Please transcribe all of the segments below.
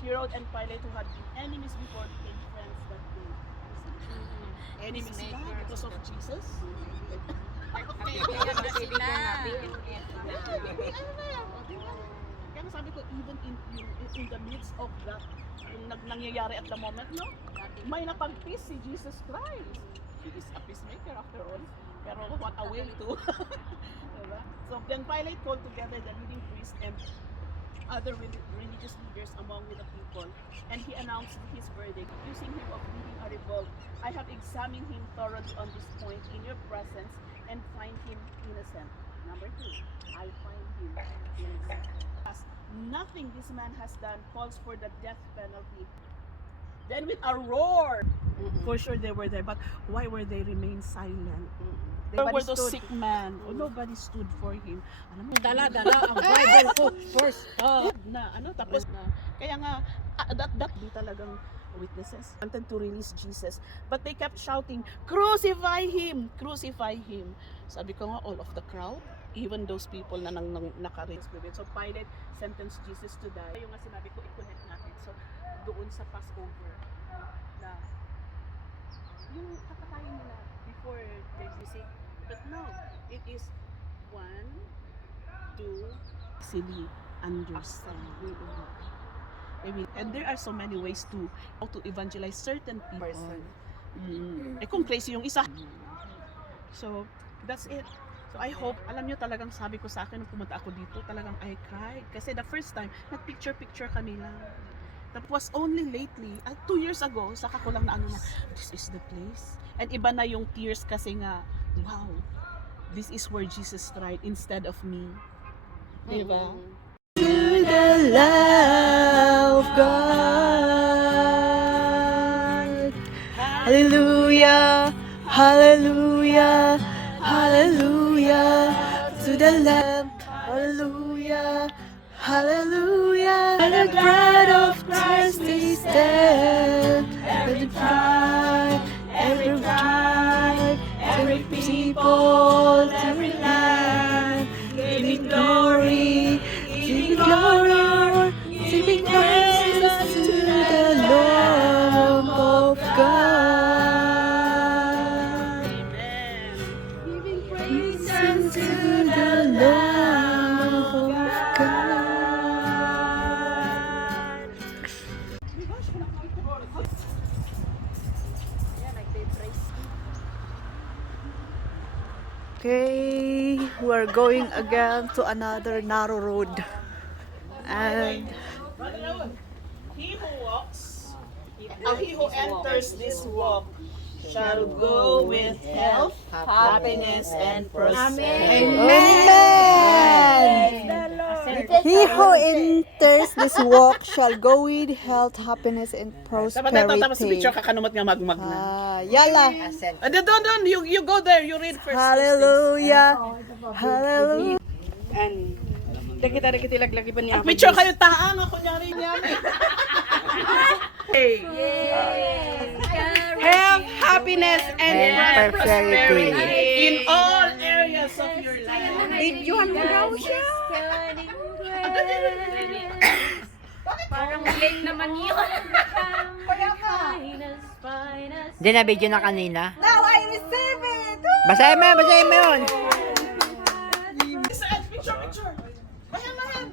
Herod and Pilate, who had been enemies before, became friends that day. Enemies sila because of Jesus. Kaya sabi ko, even in the midst of that, yung nangyayari at the moment, no? May napag-peace si Jesus Christ. He is a peacemaker after all. Pero what a way to. Diba? So then Pilate called together the leading priests and other religious leaders among the people, and he announced his verdict, accusing him of leading a revolt. I have examined him thoroughly on this point in your presence and find him innocent. Number 2, I find him innocent. Nothing this man has done calls for the death penalty. Then with a roar, for sure they were there, but why were they remain silent? Where were those sick man? Oh, nobody stood for him. Alam mo, Dala ang Bible ko first. Tapos kaya nga that di talagang witnesses wanted to release Jesus, but they kept shouting, crucify him, crucify him. Sabi ko nga, all of the crowd, even those people na naka-raise with it. So Pilate sentenced Jesus to die. Yung nga sinabi ko, i-connect natin. So doon sa Passover na yung kakatayin nila before they visit. But no, it is 1, 2, easily understand. I mean, and there are so many ways to how to evangelize certain people. Kung crazy yung isa. So, that's it. So, I hope, alam nyo talagang sabi ko sa akin nung pumunta ako dito, talagang I cried. Kasi the first time, nag-picture-picture kami lang. That was only lately, 2 years ago, saka ko lang na this is the place. And iba na yung tears kasi nga, wow, this is where Jesus tried instead of me. Diba? To the love of God. Hallelujah, hallelujah, hallelujah. To the Lamb, hallelujah, hallelujah. And the bread of thirsty stand, every tribe, every people, every land, giving glory, giving glory, giving praises to the Lamb of God. Giving praises to the Lamb of God. Okay, we're going again to another narrow road. And He who walks, he who enters this walk shall go with health, happiness, and prosperity. Amen. He who enters this walk shall go with health, happiness, and Tapos sa prosperity. picture, kakanumot nga magmag na. Yala. Doon, you go there, you read first. Hallelujah. Hallelujah. And kita lagi pa niya. At picture kayo taang ako nyari niya. Hey. Health, happiness, and prosperity. In all areas of your life. Videohan mo daw siya. Parang late naman yun. Di na video na kanina. Now I receive it. Basahin mo yun. Picture. Mahal.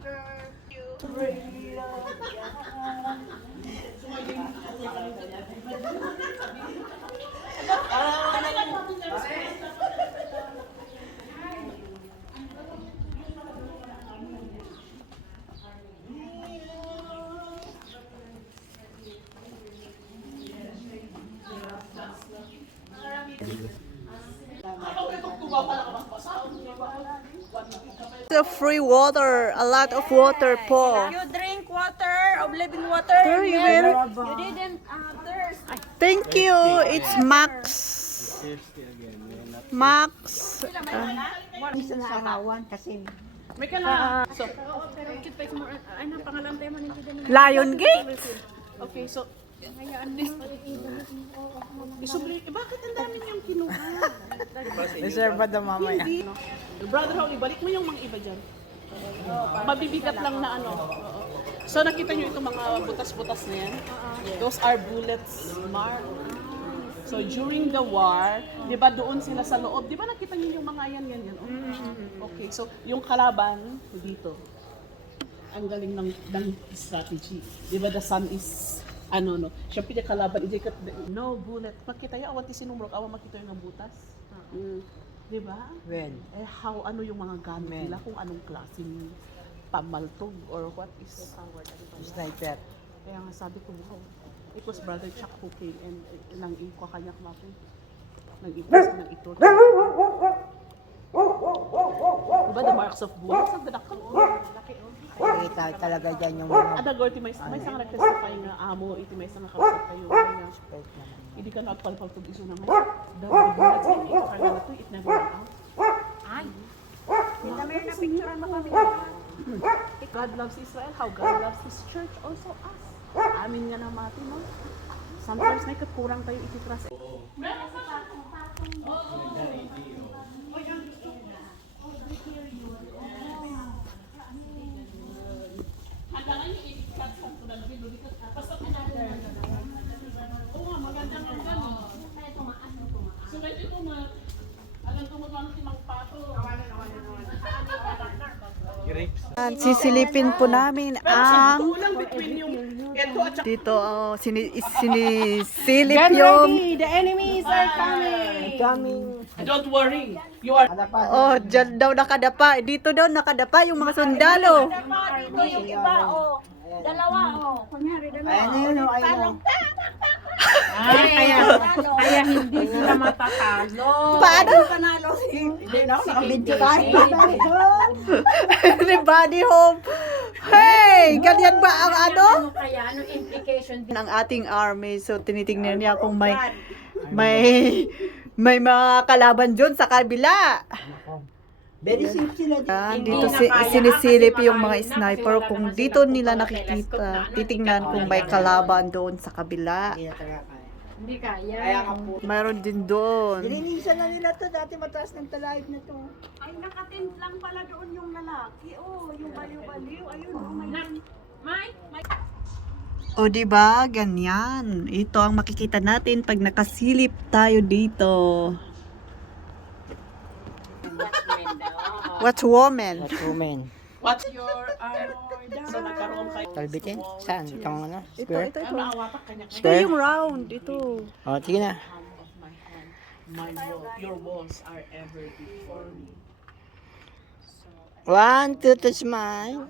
The free water, a lot of water po. You drink water of living water. Sure, you will. You didn't thirst. Thank you. It's Max. Max. May ka na. So, Lion Gate. okay, so bakit ang dami niyong kinuha? Reserva daw mamaya. Hindi. Brother Holly, balik mo yung mga iba dyan. Mabibigat lang na ano. Oo. So nakita nyo itong mga butas-butas na yan? Those are bullets mark. So during the war, di ba doon sila sa loob? Di ba nakita niyo yung mga yan? Oh. Okay, so yung kalaban dito. Ang galing ng strategy. Di ba the sun is, no. Siyempre yung kalaban, no bullet. Makita yung awat sinumrok, awa makita yung ng butas. Di ba? Well, Ano yung mga gamit nila, kung anong klaseng pamaltog or what is sniper. kaya nga sabi ko, wow, it was Brother Chuck who came and nang iko kanya kumapin. Nang ito. Diba the marks of bullets? Ang dadakal. Kita talaga dyan yung mga Ada gorti may isang nag-testify nga amo, iti may isang nakapasok kayo. Kanya, expert naman. hindi ka nagpalpal pag iso naman. The bullets in it, kaya na to, it never went out. God loves Israel, how God loves His church, also us. Amin nga naman natin, no? Sometimes na kurang tayo ititras. Sisilipin po namin ang Kulang between yung ito at dito sinisilip Get yung ready! The enemies are coming! Daming don't worry, you are oh, dyan daw nakadapa. Dito daw nakadapa yung mga sundalo. Dito yung iba, oh. Dalawa, oh. ayan na yun, oh, ayan na. Kaya hindi sila matatalo. Paano? Hindi na ako nakabidyo tayo. Ni Body Home. Hey! Ganyan ba ang ano? Kaya, ano implication Ng ating army. So, tinitingnan niya kung may mga kalaban dyan sa kabila. Very safe sila dito. Dito sinisilip yung mga sniper kung dito nila nakikita. Titingnan kung may kalaban doon sa kabila. Hindi na talaga kaya. Hindi kaya. Kaya ka po. Mayroon din doon. Nilinisan na nila to. Dati mataas ng talayip na to. Ay, nakatent lang pala doon yung lalaki. Oh, yung baliw-baliw. Ayun, oh, may... O di ba ganyan. Ito ang makikita natin pag nakasilip tayo dito. What woman? At women. what's your so nagkaroon kayo. Talbitin? Saan? Itong ano? Ito, Square? ito, ito. Naawatak kanya kayo. Ito yung round. Ito. O, sige na. Palm of my hand. Your walls are ever before me. 1, 2, to smile.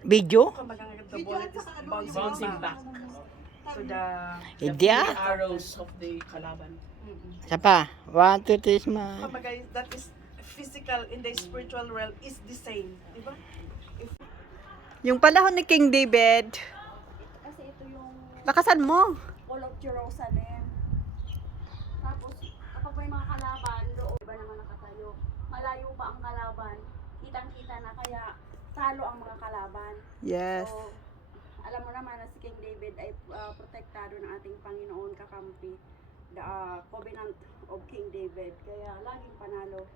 Video? Bouncing back to the Hindi ah. arrows of the kalaban. Isa pa. 1, 2, to smile. Kumbaga, that is physical in the spiritual realm is the same, di ba? Yung panahon ni King David. Kasi ito yung Lakasan mo. Wall of Jerusalem. Tapos, kapag may mga kalaban, doon iba naman nakatayo. Malayo pa ang kalaban. Kitang-kita na kaya talo ang mga kalaban. Yes. So, alam mo naman na si King David ay protektado ng ating Panginoon kakampi. The covenant of King David. Kaya laging panalo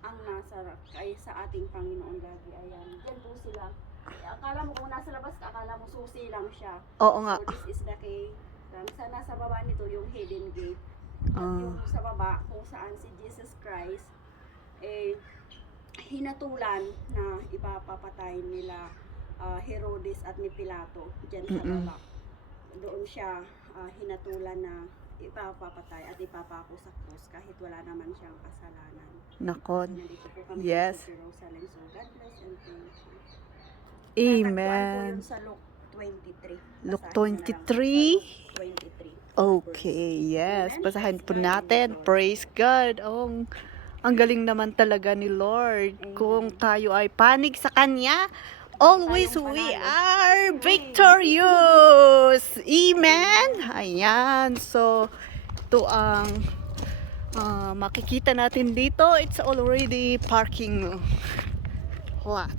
ang nasa ay sa ating Panginoon lagi. Ayan. Yan po sila. Akala mo kung nasa labas ka, akala mo susi lang siya. Oo nga. So this is the key. Sa nasa baba nito yung hidden gate. At Ah. yung sa baba kung saan si Jesus Christ hinatulan na ipapapatay nila Herodes at ni Pilato diyan sa baba. Doon siya hinatulan na ipapapatay at ipapako sa krus kahit wala naman siyang kasalanan. Nakon. Nandito po kami Yes. sa Jerusalem. So God bless and thank you. Amen. Sa Luke 23. Luke Basahin mo na lang. 23. 23. Okay, yes. Basahin po natin. Praise God. Oh, ang galing naman talaga ni Lord. Kung tayo ay panig sa Kanya, always we are victorious. Amen. Ayan. So, ito ang makikita natin dito. It's already parking lot.